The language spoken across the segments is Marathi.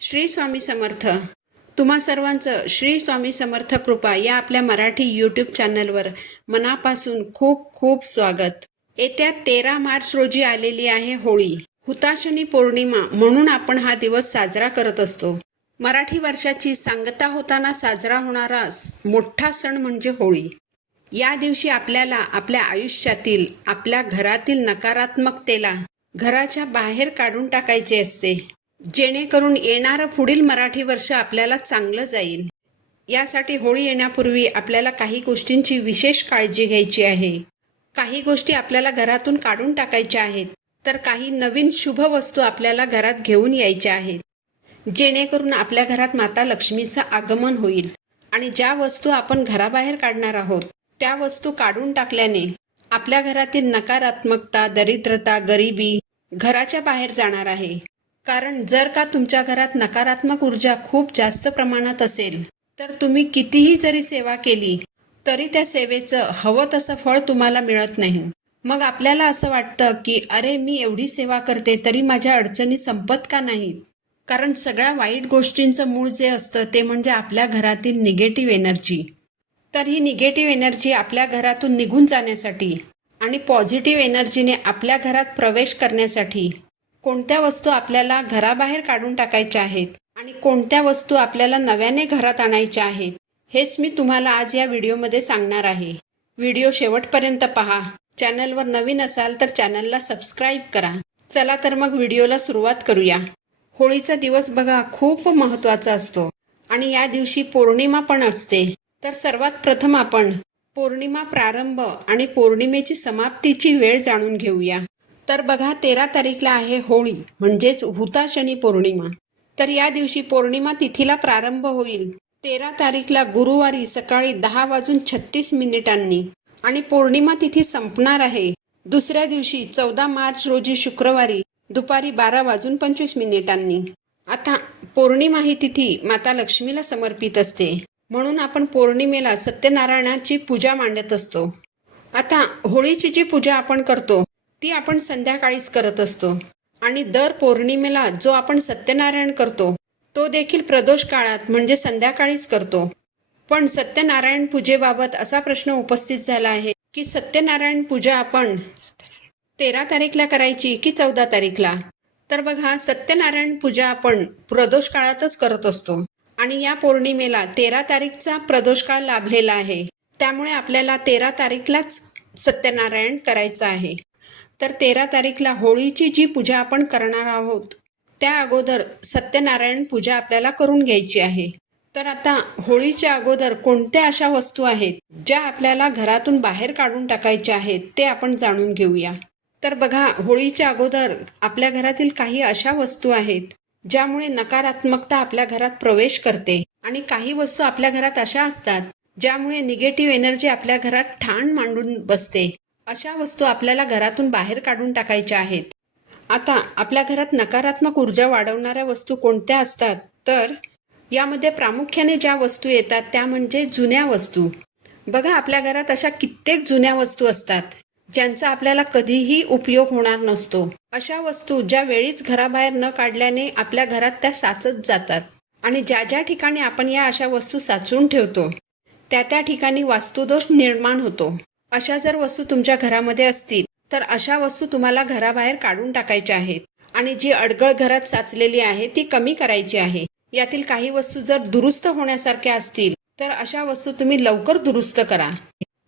श्री स्वामी समर्थ. तुम्हा सर्वांचं श्री स्वामी समर्थ कृपा या आपल्या मराठी यूट्यूब चॅनलवर मनापासून खूप खूप स्वागत. येत्या 13 मार्च रोजी आलेली आहे होळी, हुताशनी पौर्णिमा म्हणून आपण हा दिवस साजरा करत असतो. मराठी वर्षाची सांगता होताना साजरा होणारा मोठा सण म्हणजे होळी. या दिवशी आपल्याला आपल्या आयुष्यातील, आपल्या घरातील नकारात्मकतेला घराच्या बाहेर काढून टाकायचे असते, जेणेकरून येणारं पुढील मराठी वर्ष आपल्याला चांगलं जाईल. यासाठी होळी येण्यापूर्वी आपल्याला काही गोष्टींची विशेष काळजी घ्यायची आहे. काही गोष्टी आपल्याला घरातून काढून टाकायच्या आहेत, तर काही नवीन शुभ वस्तू आपल्याला घरात घेऊन यायच्या आहेत, जेणेकरून आपल्या घरात माता लक्ष्मीचं आगमन होईल. आणि ज्या वस्तू आपण घराबाहेर काढणार आहोत त्या वस्तू काढून टाकल्याने आपल्या घरातील नकारात्मकता, दरिद्रता, गरिबी घराच्या बाहेर जाणार आहे. कारण जर का तुमच्या घरात नकारात्मक ऊर्जा खूप जास्त प्रमाणात असेल, तर तुम्ही कितीही जरी सेवा केली तरी त्या सेवेचं हवं तसं फळ तुम्हाला मिळत नाही. मग आपल्याला असं वाटतं की अरे, मी एवढी सेवा करते तरी माझ्या अडचणी संपत का नाहीत? कारण सगळ्या वाईट गोष्टींचं मूळ जे असतं ते म्हणजे आपल्या घरातील निगेटिव्ह एनर्जी. तर ही निगेटिव्ह एनर्जी आपल्या घरातून निघून जाण्यासाठी आणि पॉझिटिव्ह एनर्जीने आपल्या घरात प्रवेश करण्यासाठी कोणत्या वस्तू आपल्याला घराबाहेर काढून टाकायच्या आहेत आणि कोणत्या वस्तू आपल्याला नव्याने घरात आणायच्या आहेत, हेच मी तुम्हाला आज या व्हिडिओमध्ये सांगणार आहे. व्हिडिओ शेवटपर्यंत पहा. चॅनलवर नवीन असाल तर चॅनलला सबस्क्राईब करा. चला तर मग व्हिडिओला सुरुवात करूया. होळीचा दिवस बघा खूप महत्त्वाचा असतो आणि या दिवशी पौर्णिमा पण असते. तर सर्वात प्रथम आपण पौर्णिमा प्रारंभ आणि पौर्णिमेची समाप्तीची वेळ जाणून घेऊया. तर बघा, 13 तारीखला आहे होळी, म्हणजेच हुताशनी पौर्णिमा. तर या दिवशी पौर्णिमा तिथीला प्रारंभ होईल 13 तारीखला गुरुवारी सकाळी 10:36 आणि पौर्णिमा तिथी संपणार आहे दुसऱ्या दिवशी 14 मार्च रोजी शुक्रवारी दुपारी 12:25. आता पौर्णिमा ही तिथी माता लक्ष्मीला समर्पित असते, म्हणून आपण पौर्णिमेला सत्यनारायणाची पूजा मांडत असतो. आता होळीची जी पूजा आपण करतो ती आपण संध्याकाळीच करत असतो आणि दर पौर्णिमेला जो आपण सत्यनारायण करतो तो देखील प्रदोष काळात म्हणजे संध्याकाळीच करतो. पण सत्यनारायण पूजेबाबत असा प्रश्न उपस्थित झाला आहे की सत्यनारायण पूजा आपण 13 तारीखला करायची की 14 तारीखला? तर बघा, सत्यनारायण पूजा आपण प्रदोष काळातच करत असतो आणि या पौर्णिमेला 13 तारीखचा प्रदोष काळ लाभलेला आहे, त्यामुळे आपल्याला 13 तारीखलाच सत्यनारायण करायचं आहे. तर 13 तारीखला होळीची जी पूजा आपण करणार आहोत त्या अगोदर सत्यनारायण पूजा आपल्याला करून घ्यायची आहे. तर आता होळीच्या अगोदर कोणत्या अशा वस्तू आहेत ज्या आपल्याला घरातून बाहेर काढून टाकायच्या आहेत ते आपण जाणून घेऊया. तर बघा, होळीच्या अगोदर आपल्या घरातील काही अशा वस्तू आहेत ज्यामुळे नकारात्मकता आपल्या घरात प्रवेश करते आणि काही वस्तू आपल्या घरात अशा असतात ज्यामुळे निगेटिव्ह एनर्जी आपल्या घरात ठाण मांडून बसते. अशा वस्तू आपल्याला घरातून बाहेर काढून टाकायच्या आहेत. आता आपल्या घरात नकारात्मक ऊर्जा वाढवणाऱ्या वस्तू कोणत्या असतात? तर यामध्ये प्रामुख्याने ज्या वस्तू येतात त्या म्हणजे जुन्या वस्तू. बघा, आपल्या घरात अशा कित्येक जुन्या वस्तू असतात ज्यांचा आपल्याला कधीही उपयोग होणार नसतो. अशा वस्तू ज्या वेळीच घराबाहेर न काढल्याने आपल्या घरात त्या साचत जातात आणि ज्या ज्या ठिकाणी आपण या अशा वस्तू साचवून ठेवतो त्या त्या ठिकाणी वास्तुदोष निर्माण होतो. अशा जर वस्तू तुमच्या घरामध्ये असतील तर अशा वस्तू तुम्हाला घराबाहेर काढून टाकायच्या आहेत आणि जी अडगळ घरात साचलेली आहे ती कमी करायची आहे. यातील काही वस्तू जर दुरुस्त होण्यासारख्या असतील तर अशा वस्तू तुम्ही लवकर दुरुस्त करा.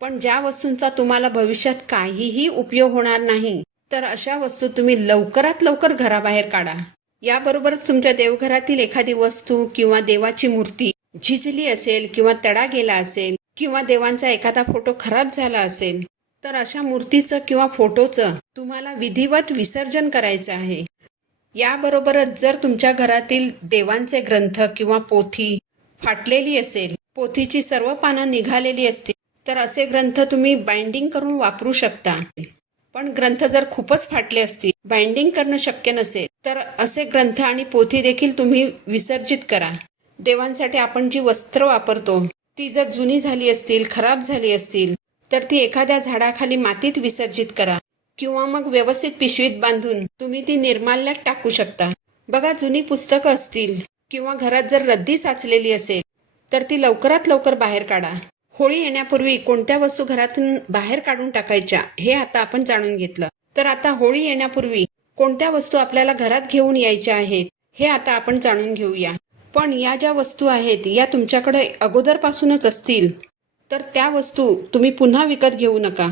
पण ज्या वस्तूंचा तुम्हाला भविष्यात काहीही उपयोग होणार नाही तर अशा वस्तू तुम्ही लवकरात लवकर घराबाहेर काढा. याबरोबरच तुमच्या देवघरातील एखादी वस्तू किंवा देवाची मूर्ती झिजली असेल किंवा तडा गेला असेल किंवा देवांचा एखादा फोटो खराब झाला असेल तर अशा मूर्तीचं किंवा फोटोचं तुम्हाला विधिवत विसर्जन करायचं आहे. याबरोबरच जर तुमच्या घरातील देवांचे ग्रंथ किंवा पोथी फाटलेली असेल, पोथीची सर्व पानं निघालेली असतील तर असे ग्रंथ तुम्ही बाइंडिंग करून वापरू शकता. पण ग्रंथ जर खूपच फाटले असतील, बाइंडिंग करणं शक्य नसेल, तर असे ग्रंथ आणि पोथी देखील तुम्ही विसर्जित करा. देवांसाठी आपण जी वस्त्र वापरतो ती जर जुनी झाली असतील, खराब झाली असतील तर ती एखाद्या झाडाखाली मातीत विसर्जित करा किंवा मग व्यवस्थित पिशवीत बांधून तुम्ही ती निर्माल्यात टाकू शकता. बघा, जुनी पुस्तकं असतील किंवा घरात जर रद्दी साचलेली असेल तर ती लवकरात लवकर बाहेर काढा. होळी येण्यापूर्वी कोणत्या वस्तू घरातून बाहेर काढून टाकायच्या हे आता आपण जाणून घेतलं. तर आता होळी येण्यापूर्वी कोणत्या वस्तू आपल्याला घरात घेऊन यायच्या आहेत हे आता आपण जाणून घेऊया. पण या ज्या वस्तू आहेत या तुमच्याकडे अगोदरपासूनच असतील तर त्या वस्तू तुम्ही पुन्हा विकत घेऊ नका.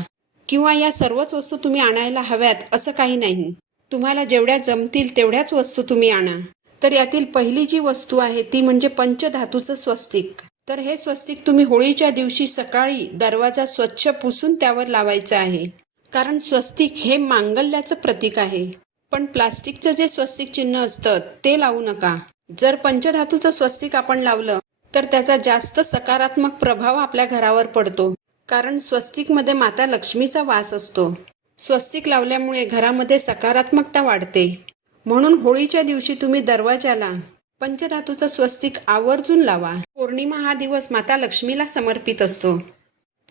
किंवा या सर्वच वस्तू तुम्ही आणायला हव्यात असं काही नाही. तुम्हाला जेवढ्या जमतील तेवढ्याच वस्तू तुम्ही आणा. तर यातील पहिली जी वस्तू आहे ती म्हणजे पंचधातूचं स्वस्तिक. तर हे स्वस्तिक तुम्ही होळीच्या दिवशी सकाळी दरवाजा स्वच्छ पुसून त्यावर लावायचं आहे. कारण स्वस्तिक हे मांगल्याचं प्रतीक आहे. पण प्लास्टिकचं जे स्वस्तिक चिन्ह असतं ते लावू नका. जर पंचधातूचं स्वस्तिक आपण लावलं तर त्याचा जास्त सकारात्मक प्रभाव आपल्या घरावर पडतो. कारण स्वस्तिकमध्ये माता लक्ष्मीचा वास असतो. स्वस्तिक लावल्यामुळे घरामध्ये सकारात्मकता वाढते. म्हणून होळीच्या दिवशी तुम्ही दरवाजाला पंचधातूचं स्वस्तिक आवर्जून लावा. पौर्णिमा हा दिवस माता लक्ष्मीला समर्पित असतो.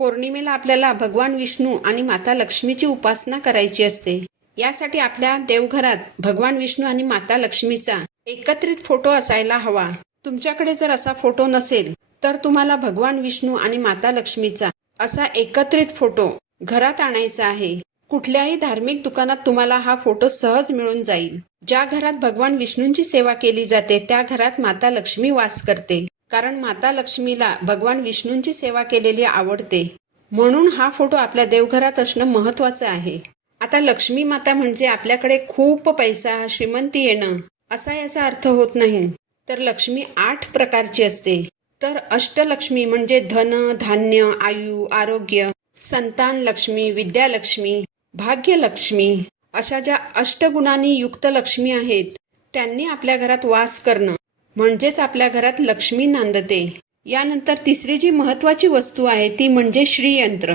पौर्णिमेला आपल्याला भगवान विष्णू आणि माता लक्ष्मीची उपासना करायची असते. यासाठी आपल्या देवघरात भगवान विष्णू आणि माता लक्ष्मीचा एकत्रित फोटो असायला हवा. तुमच्याकडे जर असा फोटो नसेल तर तुम्हाला भगवान विष्णू आणि माता लक्ष्मीचा असा एकत्रित फोटो घरात आणायचा आहे. कुठल्याही धार्मिक दुकानात तुम्हाला हा फोटो सहज मिळून जाईल. ज्या घरात भगवान विष्णूंची सेवा केली जाते त्या घरात माता लक्ष्मी वास करते. कारण माता लक्ष्मीला भगवान विष्णूंची सेवा केलेली आवडते. म्हणून हा फोटो आपल्या देवघरात असणं महत्वाचं आहे. आता लक्ष्मी माता म्हणजे आपल्याकडे खूप पैसा श्रीमंती येणं असा याचा अर्थ होत नाही. तर लक्ष्मी 8 प्रकारची असते. तर अष्टलक्ष्मी म्हणजे धन, धान्य, आयु, आरोग्य, संतान लक्ष्मी, विद्यालक्ष्मी, भाग्यलक्ष्मी अशा ज्या अष्टगुणांनी युक्त लक्ष्मी आहेत त्यांनी आपल्या घरात वास करणं म्हणजेच आपल्या घरात लक्ष्मी नांदते. यानंतर तिसरी जी महत्वाची वस्तू आहे ती म्हणजे श्रीयंत्र.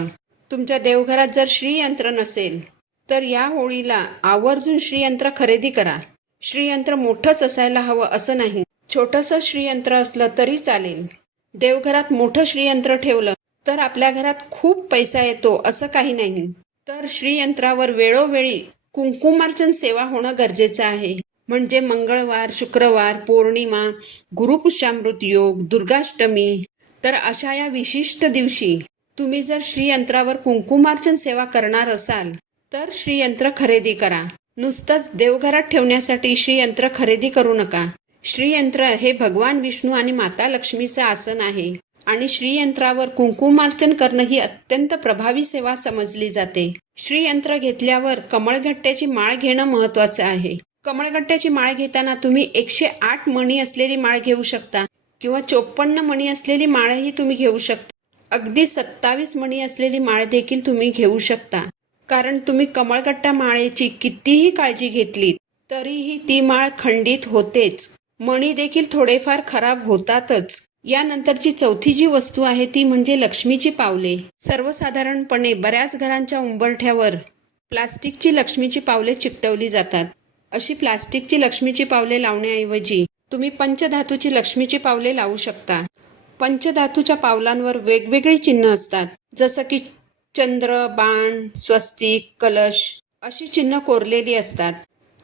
तुमच्या देवघरात जर श्रीयंत्र नसेल तर या होळीला आवर्जून श्रीयंत्र खरेदी करा. श्रीयंत्र मोठंच असायला हवं असं नाही. छोटंसं श्रीयंत्र असलं तरी चालेल. देवघरात मोठं श्रीयंत्र ठेवलं तर आपल्या घरात खूप पैसा येतो असं काही नाही. तर श्रीयंत्रावर वेळोवेळी कुंकुमार्चन सेवा होणं गरजेचं आहे. म्हणजे मंगळवार, शुक्रवार, पौर्णिमा, गुरुपुष्यामृत योग, दुर्गाष्टमी तर अशा या विशिष्ट दिवशी तुम्ही जर श्रीयंत्रावर कुंकुमार्चन सेवा करणार असाल तर श्रीयंत्र खरेदी करा. नुसतंच देवघरात ठेवण्यासाठी श्रीयंत्र खरेदी करू नका. श्रीयंत्र हे भगवान विष्णू आणि माता लक्ष्मीचं आसन आहे आणि श्रीयंत्रावर कुंकुमार्चन करणं ही अत्यंत प्रभावी सेवा समजली जाते. श्रीयंत्र घेतल्यावर कमळगट्ट्याची माळ घेणं महत्वाचं आहे. कमळगट्ट्याची माळ घेताना तुम्ही 108 मणी असलेली माळ घेऊ शकता किंवा 54 मणी असलेली माळही तुम्ही घेऊ शकता. अगदी 27 मणी असलेली माळ देखील तुम्ही घेऊ शकता. कारण तुम्ही कमळगट्टा माळेची कितीही काळजी घेतली तरीही ती माळ खंडित होतेच. मणी देखील थोडेफार खराब होतातच. यानंतरची चौथी जी वस्तू आहे ती म्हणजे लक्ष्मीची पावले. सर्वसाधारणपणे बऱ्याच घरांच्या उंबरठ्यावर प्लास्टिकची लक्ष्मीची पावले चिकटवली जातात. अशी प्लास्टिकची लक्ष्मीची पावले लावण्याऐवजी तुम्ही पंचधातूची लक्ष्मीची पावले लावू शकता. पंचधातूच्या पावलांवर वेगवेगळी चिन्ह असतात. जसं की चंद्र, बाण, स्वस्तिक, कलश अशी चिन्ह कोरलेली असतात.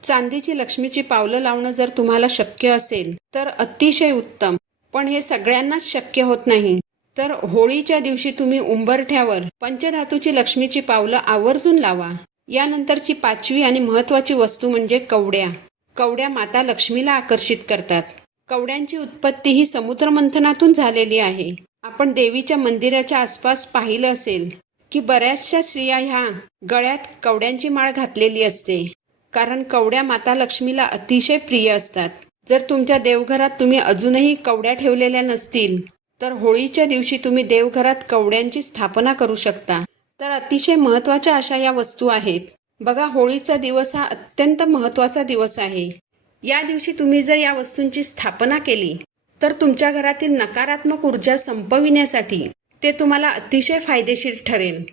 चांदीची लक्ष्मीची पावलं लावणं जर तुम्हाला शक्य असेल तर अतिशय उत्तम. पण हे सगळ्यांनाच शक्य होत नाही. तर होळीच्या दिवशी तुम्ही उंबरठ्यावर पंचधातूची लक्ष्मीची पावलं आवर्जून लावा. यानंतरची 5वी आणि महत्वाची वस्तू म्हणजे कवड्या. कवड्या माता लक्ष्मीला आकर्षित करतात. कवड्यांची उत्पत्ती ही समुद्रमंथनातून झालेली आहे. आपण देवीच्या मंदिराच्या आसपास पाहिलं असेल की बऱ्याचशा स्त्रिया ह्या गळ्यात कवड्यांची माळ घातलेली असते. कारण कवड्या माता लक्ष्मीला अतिशय प्रिय असतात. जर तुमच्या देवघरात तुम्ही अजूनही कवड्या ठेवलेल्या नसतील तर होळीच्या दिवशी तुम्ही देवघरात कवड्यांची स्थापना करू शकता. तर अतिशय महत्त्वाच्या अशा या वस्तू आहेत. बघा, होळीचा दिवस हा अत्यंत महत्त्वाचा दिवस आहे. या दिवशी तुम्ही जर या वस्तूंची स्थापना केली तर तुमच्या घरातील नकारात्मक ऊर्जा संपविण्यासाठी ते तुम्हाला अतिशय फायदेशीर ठरेल.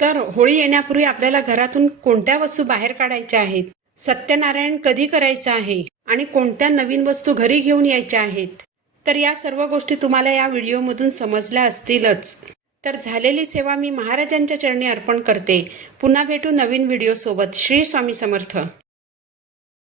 तर होळी येण्यापूर्वी आपल्याला घरातून कोणत्या वस्तू बाहेर काढायच्या आहेत, सत्यनारायण कधी करायचं आहे आणि कोणत्या नवीन वस्तू घरी घेऊन यायच्या आहेत, तर या सर्व गोष्टी तुम्हाला या व्हिडिओमधून समजल्या असतीलच. तर झालेली सेवा मी महाराजांच्या चरणी अर्पण करते. पुन्हा भेटू नवीन व्हिडिओसोबत. श्री स्वामी समर्थ.